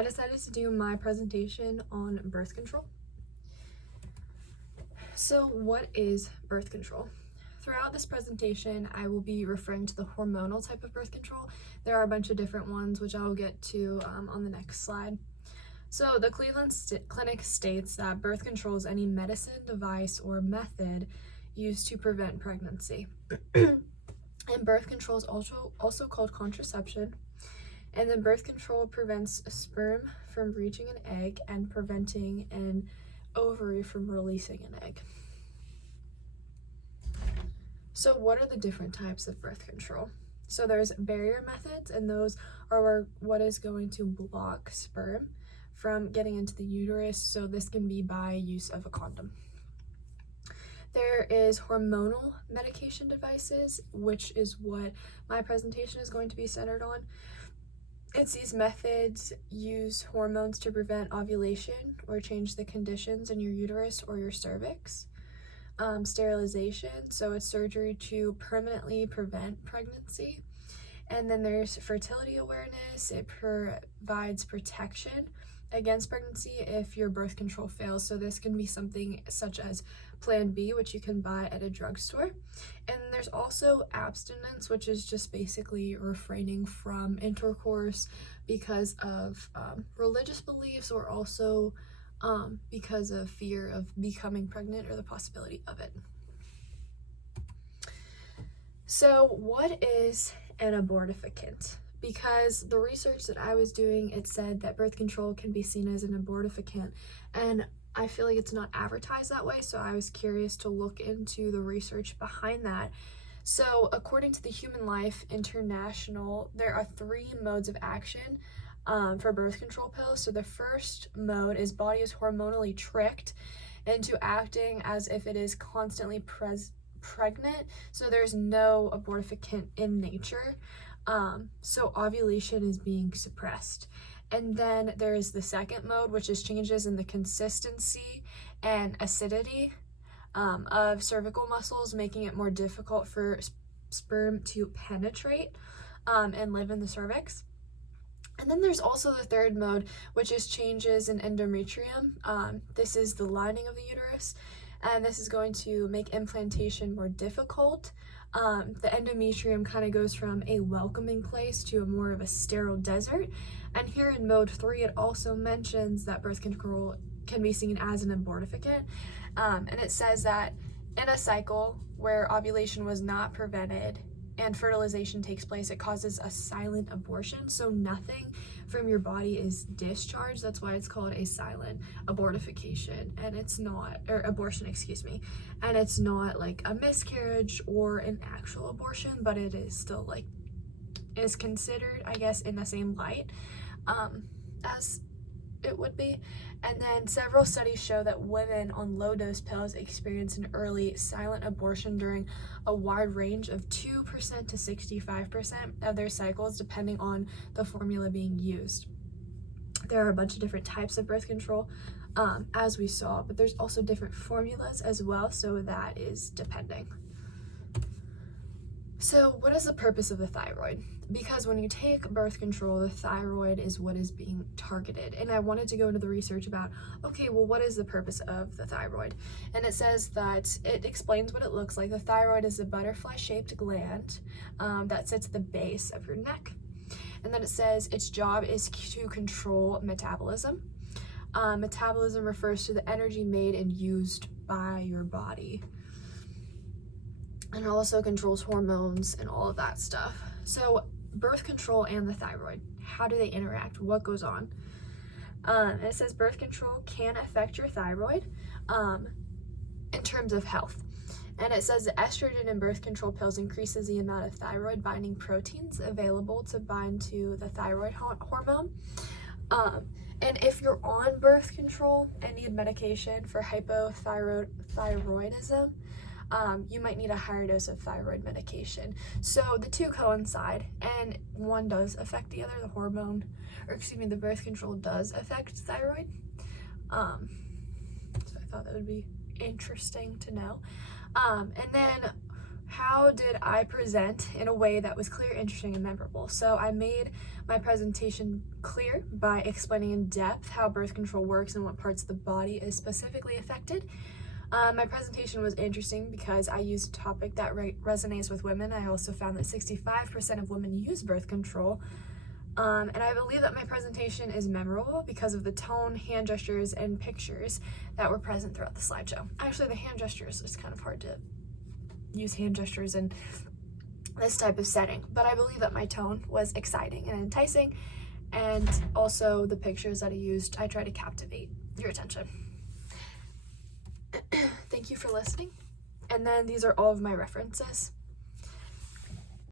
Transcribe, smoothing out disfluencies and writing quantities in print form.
I decided to do my presentation on birth control. So what is birth control? Throughout this presentation, I will be referring to the hormonal type of birth control. There are a bunch of different ones, which I'll get to on the next slide. So the Cleveland Clinic states that birth control is any medicine, device, or method used to prevent pregnancy. And birth control is also called contraception. And then birth control prevents a sperm from reaching an egg and preventing an ovary from releasing an egg. So what are the different types of birth control? So there's barrier methods, and those are what is going to block sperm from getting into the uterus. So this can be by use of a condom. There is hormonal medication devices, which is what my presentation is going to be centered on. It's these methods use hormones to prevent ovulation or change the conditions in your uterus or your cervix. Sterilization, so it's surgery to permanently prevent pregnancy. And then there's fertility awareness. It provides protection against pregnancy if your birth control fails. So this can be something such as Plan B, which you can buy at a drugstore. And there's also abstinence, which is just basically refraining from intercourse because of religious beliefs, or also because of fear of becoming pregnant or the possibility of it. So what is an abortifacient? Because the research that I was doing, it said that birth control can be seen as an abortifacient, and I feel like it's not advertised that way, so I was curious to look into the research behind that. So according to the Human Life International, there are 3 modes of action for birth control pills. So the first mode is body is hormonally tricked into acting as if it is constantly pregnant, so there's no abortifacient in nature. So ovulation is being suppressed. And then there is the second mode, which is changes in the consistency and acidity of cervical muscles, making it more difficult for sperm to penetrate and live in the cervix. And then there's also the third mode, which is changes in endometrium. This is the lining of the uterus, and this is going to make implantation more difficult. The endometrium kind of goes from a welcoming place to a more of a sterile desert. And here in mode 3, it also mentions that birth control can be seen as an abortifacient. And it says that in a cycle where ovulation was not prevented and fertilization takes place, it causes a silent abortion. So nothing from your body is discharged. That's why it's called a silent abortification, and it's not, or abortion, excuse me. And it's not like a miscarriage or an actual abortion, but it is still like, is considered, I guess, in the same light as it would be. And then several studies show that women on low-dose pills experience an early silent abortion during a wide range of 2% to 65% of their cycles, depending on the formula being used. There are a bunch of different types of birth control, as we saw, but there's also different formulas as well, so that is depending. So what is the purpose of the thyroid? Because when you take birth control, the thyroid is what is being targeted. And I wanted to go into the research about, okay, well, what is the purpose of the thyroid? And it says that it explains what it looks like. The thyroid is a butterfly-shaped gland that sits at the base of your neck. And then it says its job is to control metabolism. Metabolism refers to the energy made and used by your body. And it also controls hormones and all of that stuff. So birth control and the thyroid, how do they interact? What goes on? It says birth control can affect your thyroid in terms of health. And it says the estrogen in birth control pills increases the amount of thyroid binding proteins available to bind to the thyroid hormone. And if you're on birth control and need medication for hypothyroidism, you might need a higher dose of thyroid medication. So the two coincide, and one does affect the other. The hormone, or excuse me, the birth control does affect thyroid. So I thought that would be interesting to know. And then how did I present in a way that was clear, interesting, and memorable? So I made my presentation clear by explaining in depth how birth control works and what parts of the body is specifically affected. My presentation was interesting because I used a topic that resonates with women. I also found that 65% of women use birth control. And I believe that my presentation is memorable because of the tone, hand gestures, and pictures that were present throughout the slideshow. Actually, the hand gestures, it's kind of hard to use hand gestures in this type of setting, but I believe that my tone was exciting and enticing, and also the pictures that I used, I tried to captivate your attention. Thank you for listening. And then these are all of my references.